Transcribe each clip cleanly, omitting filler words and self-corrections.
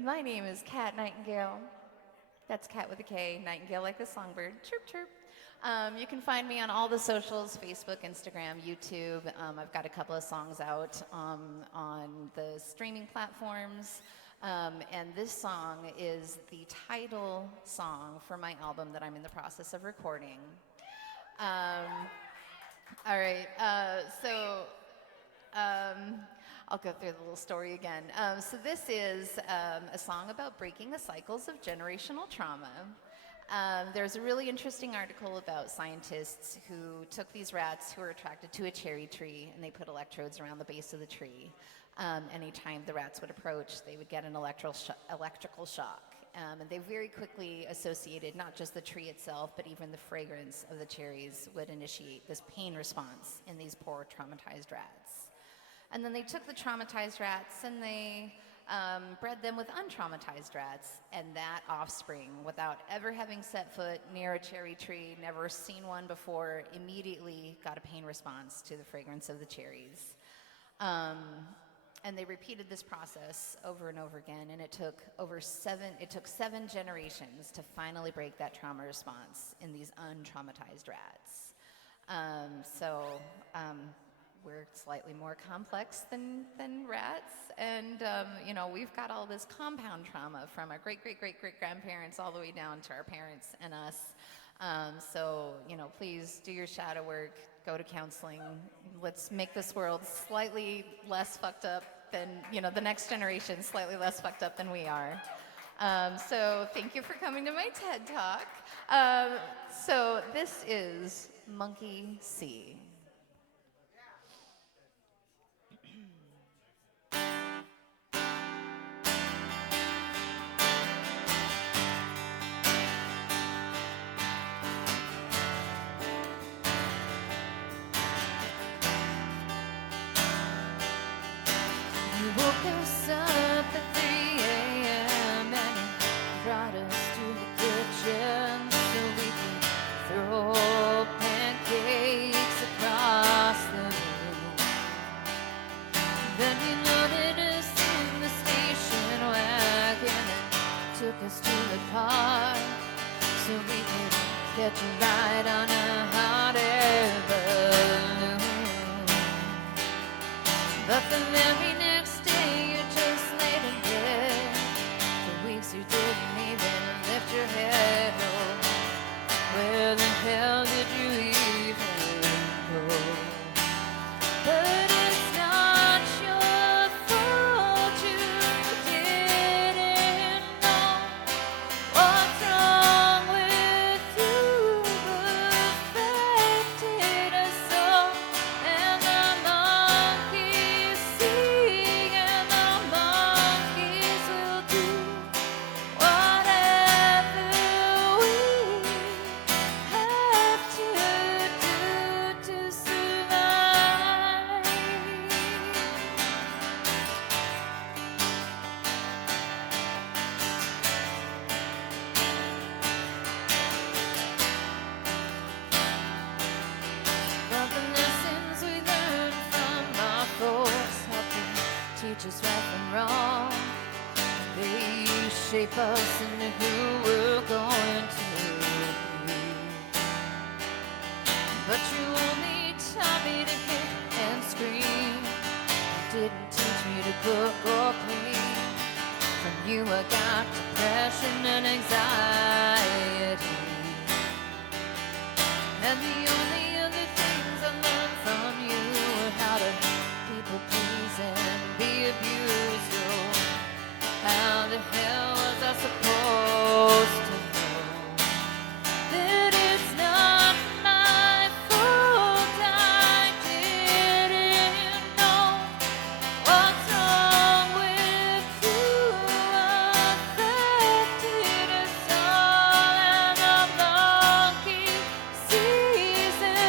My name is Kat Nightingale. That's Cat with a K, Nightingale like the songbird. Chirp, chirp. You can find me on all the socials, Facebook, Instagram, YouTube. I've got a couple of songs out on the streaming platforms. And this song is the title song for my album that I'm in the process of recording. All right, I'll go through the little story again. So this is a song about breaking the cycles of generational trauma. There's a really interesting article about scientists who took these rats who were attracted to a cherry tree and they put electrodes around the base of the tree. Anytime the rats would approach, they would get an electrical shock. And they very quickly associated not just the tree itself, but even the fragrance of the cherries would initiate this pain response in these poor traumatized rats. And then they took the traumatized rats and they bred them with untraumatized rats, and that offspring, without ever having set foot near a cherry tree, never seen one before, immediately got a pain response to the fragrance of the cherries. And they repeated this process over and over again, and it took seven generations to finally break that trauma response in these untraumatized rats. We're slightly more complex than rats, and we've got all this compound trauma from our great-great-great-great-grandparents all the way down to our parents and us. Please do your shadow work, go to counseling. Let's make this world slightly less fucked up than, the next generation, slightly less fucked up than we are. So thank you for coming to my TED Talk. So this is Monkey See. You woke us up at 3 a.m. and you brought us to the kitchen so we could throw pancakes across the room. Then you loaded us in the station wagon and took us to the car so we could catch a ride on a hot air balloon. But the very next day you just laid in bed. For weeks you didn't even lift your head. Oh, where the hell did you even go? But it's not your fault, you didn't know what's wrong with you affected us all. And the monkeys see, and the monkeys will do whatever we have to do to survive. But the lessons we learned from our folks help to teach us right from wrong. They shape us into who we're going to be. But you only taught me to hit and scream. You didn't teach me to cook or clean. From you I got depression and anxiety. And the only other things I learned from you were how to people please and be abused. Oh, how the hell was I supposed to know that it's not my fault? I didn't know what's wrong with you affected us all. And the monkey sees, and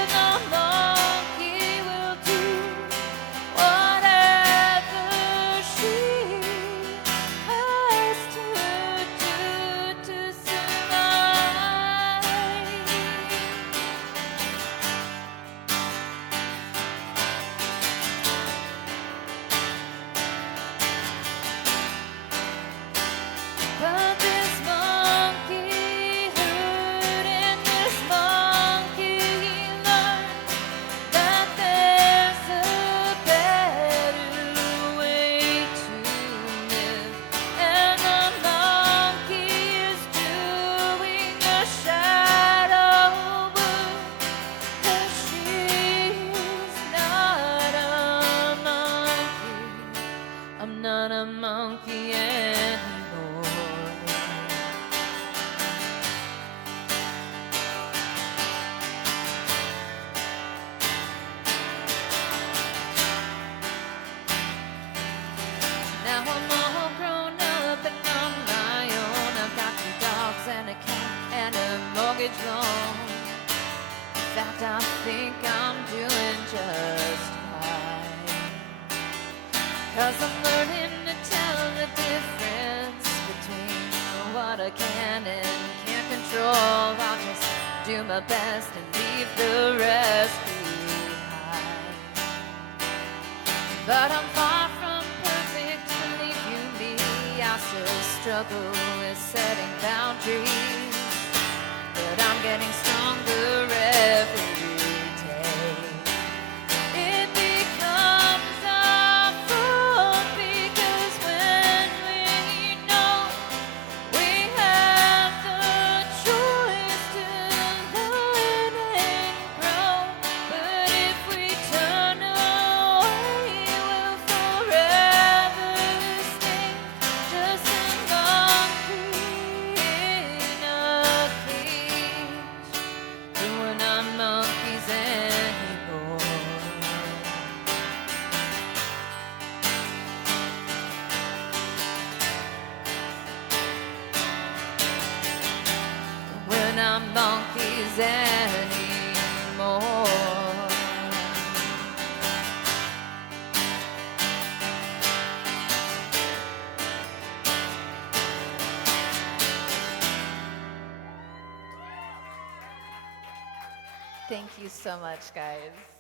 a cannon, can't control. I'll just do my best and leave the rest behind. But I'm far from perfect, believe you me. I still struggle with setting boundaries, but I'm getting stronger every day. It becomes awful because when we know we have the choice to learn and grow, but if we turn away, we'll forever stay just a monkey in a cage. But we're not monkeys anymore. We're not monkeys anymore. Thank you so much, guys.